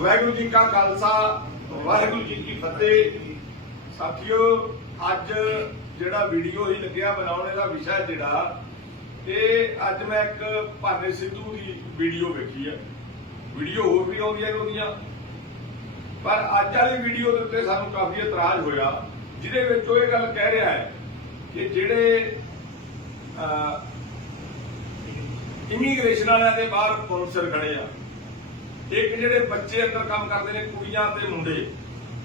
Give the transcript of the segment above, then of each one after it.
ਵਾਹਿਗੁਰੂ ਜੀ ਕਾ ਖਾਲਸਾ, ਵਾਹਿਗੁਰੂ ਜੀ ਕੀ ਫਤਿਹ। ਸਾਥੀਓ, ਅੱਜ ਜਿਹੜਾ ਵੀਡੀਓ ਹੀ ਲੱਗਿਆ ਬਣਾਉਣ ਦਾ ਵਿਸ਼ਾ ਜਿਹੜਾ, ਇਹ ਅੱਜ ਮੈਂ ਇੱਕ ਭਾਨੇ ਸਿੱਧੂ ਦੀ ਵੀਡੀਓ ਵੇਖੀ ਹੈ ਵੀਡੀਓ ਹੋਰ ਵੀ ਆਉਂਦੀਆਂ ਉਹਦੀਆਂ ਪਰ ਅੱਜ ਵਾਲੀ ਵੀਡੀਓ ਦੇ ਉੱਤੇ ਸਾਨੂੰ ਕਾਫੀ ਇਤਰਾਜ਼ ਹੋਇਆ, ਜਿਹਦੇ ਵਿੱਚ ਉਹ ਇਹ ਗੱਲ ਕਹਿ ਰਿਹਾ ਹੈ ਕਿ ਜਿਹੜੇ ਇਮੀਗ੍ਰੇਸ਼ਨ ਵਾਲਿਆਂ ਦੇ ਬਾਹਰ ਕੌਂਸਲ ਖੜੇ ਆ ਇੱਕ ਜਿਹੜੇ ਬੱਚੇ ਅੰਦਰ ਕੰਮ ਕਰਦੇ ਨੇ, ਕੁੜੀਆਂ ਤੇ ਮੁੰਡੇ,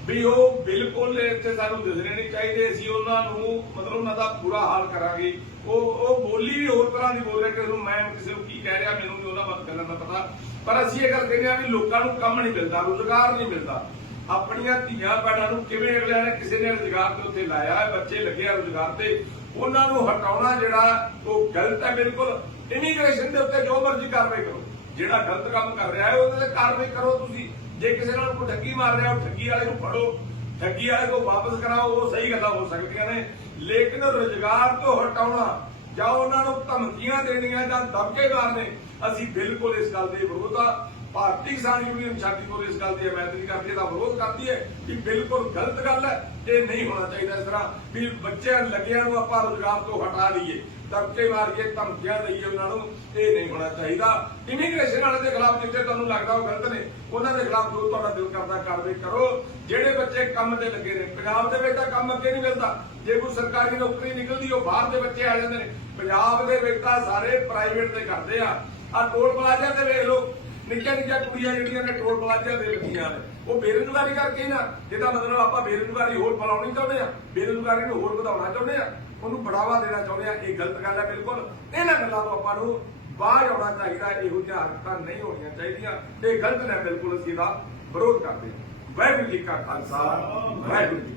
ਵੀ ਉਹ ਬਿਲਕੁਲ ਇੱਥੇ ਸਾਨੂੰ ਦਿਸਣੇ ਨਹੀਂ ਚਾਹੀਦੇ, ਅਸੀਂ ਉਹਨਾਂ ਨੂੰ ਮਤਲਬ ਉਹਨਾਂ ਦਾ ਬੁਰਾ ਹਾਲ ਕਰਾਂਗੇ। ਉਹ ਉਹ ਬੋਲੀ ਵੀ ਹੋਰ ਤਰ੍ਹਾਂ ਦੀ ਬੋਲ ਰਿਹਾ ਕਿ ਮੈਂ ਕਿਸੇ ਨੂੰ ਕੀ ਕਹਿ ਰਿਹਾ, ਮੈਨੂੰ ਵੀ ਉਹਨਾਂ ਬਾਤ ਗੱਲਾਂ ਦਾ ਪਤਾ। ਪਰ ਅਸੀਂ ਇਹ ਗੱਲ ਕਹਿੰਦੇ ਆ ਵੀ ਲੋਕਾਂ ਨੂੰ ਕੰਮ ਨਹੀਂ ਮਿਲਦਾ, ਰੁਜ਼ਗਾਰ ਨਹੀਂ ਮਿਲਦਾ। ਆਪਣੀਆਂ ਧੀਆਂ ਭੈਣਾਂ ਨੂੰ ਕਿਵੇਂ ਅਗਲਿਆਂ ਨੇ ਕਿਸੇ ਨੇ ਰੁਜ਼ਗਾਰ ਤੇ ਉੱਥੇ ਲਾਇਆ ਹੈ, ਬੱਚੇ ਲੱਗੇ ਆ ਰੁਜ਼ਗਾਰ ਤੇ, ਉਹਨਾਂ ਨੂੰ ਹਟਾਉਣਾ ਜਿਹੜਾ ਉਹ ਗਲਤ ਹੈ ਬਿਲਕੁਲ। ਇਮੀਗ੍ਰੇਸ਼ਨ ਦੇ ਉੱਤੇ ਜੋ ਮਰਜ਼ੀ ਕਾਰਵਾਈ ਕਰੋ। ਜਿਹੜਾ ਗਲਤ ਕੰਮ ਕਰ ਰਿਹਾ ਹੈ, ਉਹਦੇ ਤੇ ਕਾਰਵਾਈ ਕਰੋ ਤੁਸੀਂ। ਜੇ ਕਿਸੇ ਨਾਲ ਕੋਈ ਠੱਗੀ ਮਾਰ ਰਿਹਾ, ਉਹ ਠੱਗੀ ਵਾਲੇ ਨੂੰ ਫੜੋ। ਠੱਗੀ ਵਾਲੇ ਨੂੰ ਵਾਪਸ ਕਰਾਓ, ਉਹ ਸਹੀ ਗੱਲਾਂ ਹੋ ਸਕਦੀਆਂ ਨੇ। ਲੇਕਿਨ ਰੁਜ਼ਗਾਰ ਤੋਂ ਹਟਾਉਣਾ ਜਾਂ ਉਹਨਾਂ ਨੂੰ ਧਮਕੀਆਂ ਦੇਣੀਆਂ ਜਾਂ ਦਬਕੇ ਮਾਰਨੇ ਅਸੀਂ ਬਿਲਕੁਲ ਇਸ ਗੱਲ ਦੇ ਵਿਰੋਧ ਆ। ਭਾਰਤੀ ਕਿਸਾਨ ਯੂਨੀਅਨ ਸ਼ਾਦੀਪੁਰ ਇਸ ਗੱਲ ਦੀ ਹਮਾਇਤ ਕਰਦੀ ਹੈ ਵਿਰੋਧ ਕਰਦੀ ਹੈ ਕਿ ਬਿਲਕੁਲ ਗਲਤ ਗੱਲ ਹੈ, ਇਹ ਨਹੀਂ ਹੋਣਾ ਚਾਹੀਦਾ ਇਸ ਤਰ੍ਹਾਂ ਵੀ ਬੱਚਿਆਂ ਲੱਗਿਆਂ ਨੂੰ ਆਪਾਂ ਰੁਜ਼ਗਾਰ ਤੋਂ ਹਟਾ ਲਈਏ ਧੱਕੇ ਮਾਰੀਏ ਧਮਕੀਆਂ ਦਈਏ ਉਹਨਾਂ ਨੂੰ, ਇਹ ਨਹੀਂ ਹੋਣਾ ਚਾਹੀਦਾ। ਇਮੀਗ੍ਰੇਸ਼ਨ ਵਾਲੇ ਦੇ ਖਿਲਾਫ ਜਿੱਥੇ ਤੁਹਾਨੂੰ ਲੱਗਦਾ ਉਹ ਗਲਤ ਨੇ, ਉਹਨਾਂ ਦੇ ਖਿਲਾਫ ਜੋ ਤੁਹਾਡਾ ਦਿਲ ਕਰਦਾ ਕਾਰਵਾਈ ਕਰੋ। ਜਿਹੜੇ ਬੱਚੇ ਕੰਮ ਤੇ ਲੱਗੇ ਨੇ, ਪੰਜਾਬ ਦੇ ਵਿੱਚ ਤਾਂ ਕੰਮ ਅੱਗੇ ਨਹੀਂ ਮਿਲਦਾ। ਜੇ ਕੋਈ ਸਰਕਾਰੀ ਨੌਕਰੀ ਨਿਕਲਦੀ, ਉਹ ਬਾਹਰ ਦੇ ਬੱਚੇ ਆ ਜਾਂਦੇ ਨੇ। ਪੰਜਾਬ ਦੇ ਵਿੱਚ ਤਾਂ ਸਾਰੇ ਪ੍ਰਾਈਵੇਟ ਤੇ ਕਰਦੇ ਆ। ਆ ਟੋਲ ਪਲਾਜ਼ਾ ਤੇ ਵੇਖ ਲਓ ਨਿੱਕੀਆਂ ਨਿੱਕੀਆਂ ਕੁੜੀਆਂ ਜਿਹੜੀਆਂ ਨੇ ਟੋਲ ਪਲਾਜ਼ਾ ਤੇ ਲੱਗੀਆਂ ਨੇ, ਉਹ ਬੇਰੁਜ਼ਗਾਰੀ ਕਰਕੇ ਨਾ, ਜਿਹਦਾ ਮਤਲਬ ਆਪਾਂ ਬੇਰੁਜ਼ਗਾਰੀ ਹੋਰ ਫੈਲਾਉਣੀ ਚਾਹੁੰਦੇ ਆ ਬੇਰੁਜ਼ਗਾਰੀ ਨੂੰ ਹੋਰ ਵਧਾਉਣਾ ਚਾਹੁੰਦੇ ਆ ਉਹਨੂੰ ਬੜਾਵਾ ਦੇਣਾ ਚਾਹੁੰਦੇ ਆ ਇਹ ਗਲਤ ਗੱਲ ਹੈ ਬਿਲਕੁਲ। ਇਹਨਾਂ ਗੱਲਾਂ ਤੋਂ ਆਪਾਂ ਨੂੰ ਬਾਹਰ ਆਉਣਾ ਚਾਹੀਦਾ, ਇਹੋ ਜਿਹੀਆਂ ਹਰਕਤਾਂ ਨਹੀਂ ਹੋਣੀਆਂ ਚਾਹੀਦੀਆਂ, ਤੇ ਗਲਤ ਨੇ ਬਿਲਕੁਲ, ਅਸੀਂ ਇਹਦਾ ਵਿਰੋਧ ਕਰਦੇ ਹਾਂ। ਵਾਹਿਗੁਰੂ ਜੀ ਕਾ ਖਾਲਸਾ, ਵਾਹਿਗੁਰੂ ਜੀ